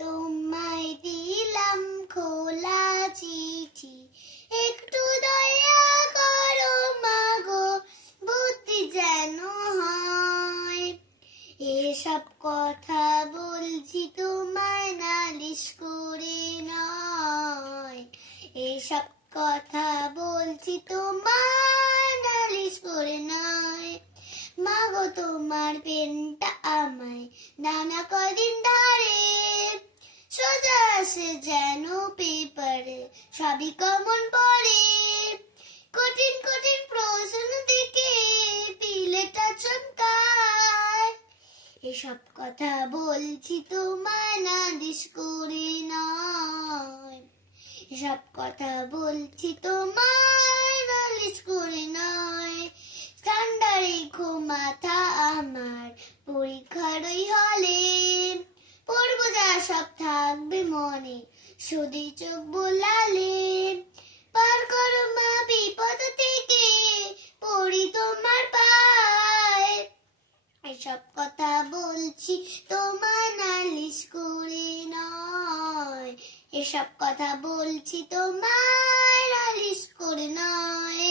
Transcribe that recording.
তোমায় দিলাম খোলা চিঠি, একটু দয়া করো মাগো, বুদ্ধি যেন হয়। এসব কথা বলছি তোমায় নালিশ করে নয়, এসব কথা বলছি তোমায় নালিশ করে নয়। মাগো তোমার পেনটা আমায় নানা কদিন ধরে, সোজা আসে যেন পেপারে, সবই কমন পড়ে। কঠিন কঠিন প্রশ্ন দিকে পিলেটা চমকায়। এসব কথা বলছি তোমায় নালিশ করে নয়, এসব কথা বলছি তোমায় নালিশ করে নয়। ঠান্ডা রেখো মাথা আমার পরীক্ষার ওই হলে, পড়বো যা সব থাকবে মনে, শুধু চোখ বোলালে। পার করো মা বিপদ থেকে, পড়ি তোমার পায়। এসব কথা বলছি তোমায় নালিশ করে নয়, এসব কথা বলছি তোমায় নালিশ করে নয়।